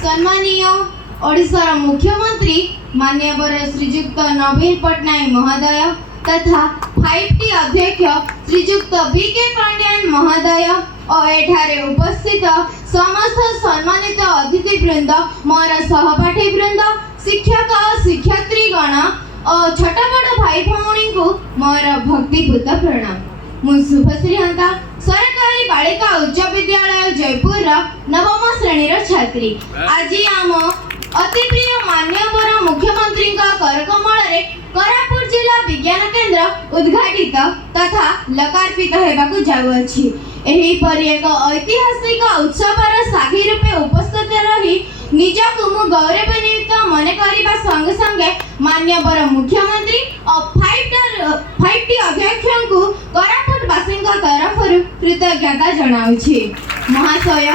सम्मानीय ओडिशार मुख्यमंत्री माननीय श्रीजुक्त नवीन पट्टनायक महोदय तथा 5T अध्यक्ष श्रीजुक्त बीके पांड्यान महोदय और एठारे उपस्थित समस्त सम्मानित अतिथि वृंद मोर सहपाठी वृंद शिक्षक शिक्षयित्रीगण और छोट बड़ भाई भौणी को मोर भक्तिपूत प्रणाम। मु शुभश्री हंता सरकारी बालिका उच्च विद्यालय जयपुर नवम श्रेणी छात्री। आज आम अति प्रिय मान्यवर मुख्यमंत्री करकमल कोरापुट जिला विज्ञान केंद्र उद्घाटित तथा लोकार्पित होगाकू जाउअछि। एही परि एक ऐतिहासिक उत्सवर साक्षी रूपे उपस्थित रही निजकू मु गौरवान्वित मन करबा संगे संगे मान्यवर मुख्यमंत्री और 5T अध्यक्ष को कोरापुट वासी तरफ कृतज्ञता जनाउछि। महाशय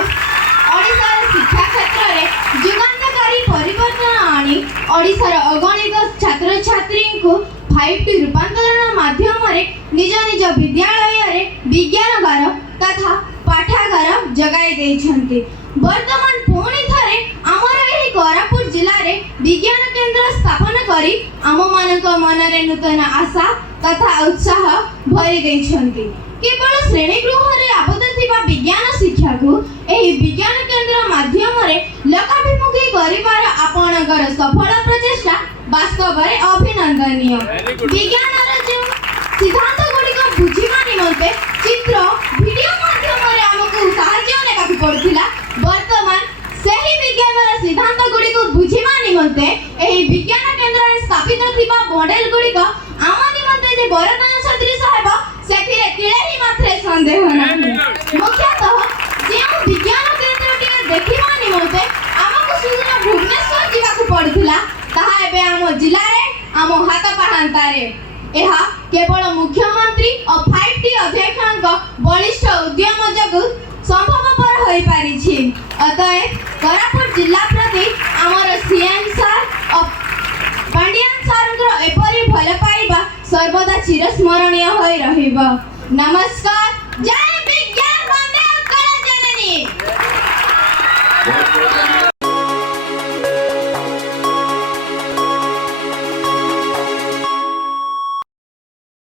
ओडिशार शिक्षा क्षेत्र में जुगान्तकारी परिवर्तन आनी ओडिशार अगणित छात्र छात्री को 5T रूपांतरण माध्यम निज निज विद्यालय विज्ञानगार तथा पाठागार जगाई देइछन्ति। वर्तमान पुणी थरे आमर एही कोरापुट जिल्ला रे विज्ञान केंद्र स्थापन करी आम मानक मनरे नूतन आशा तथा उत्साह भरी देइछन्ति। केवल श्रेणी गृह रे आबद्ध थिबा विज्ञान शिक्षा को एही विज्ञान केंद्र माध्यम रे लोकाभिमुखी करिवार आपणकर सफल प्रचेष्टा वास्तव रे अभिनंदनीय। विज्ञान रे जे सिद्धांत गुडी को बुझिबा निमंते चित्र वीडियो माध्यम रे हमकु सहायता नेकाकु पड़थिला। वर्तमान सही विज्ञान सिद्धांत गुडी को बुझिबा निमंते एही विज्ञान केंद्र रे स्थापित थिबा मॉडल गुडी को आम निमंते जे वरदान सदृश हेबा सेथिरे किळे ही मात्रे संदेह नाही। मुख्यतः जे विज्ञान केंद्र के देखिबा निमंते हमकु सुदूर भुवनेश्वर जिबाकु पड़थिला ताहा एबे आम जिल्ला रे आम हाथ पाहांता रे। एहा केवल मुख्यमंत्री और 5T अध्यक्ष बलिष्ठ उद्यम जगु संभवपर होई पारिछि। अतएव कोरापुट जिला प्रति आमर सीएम सर और पांड्यान सर एपरी भल पाइबा सर्वदा चिरस्मरणीय होई रहिबो। नमस्कार। जय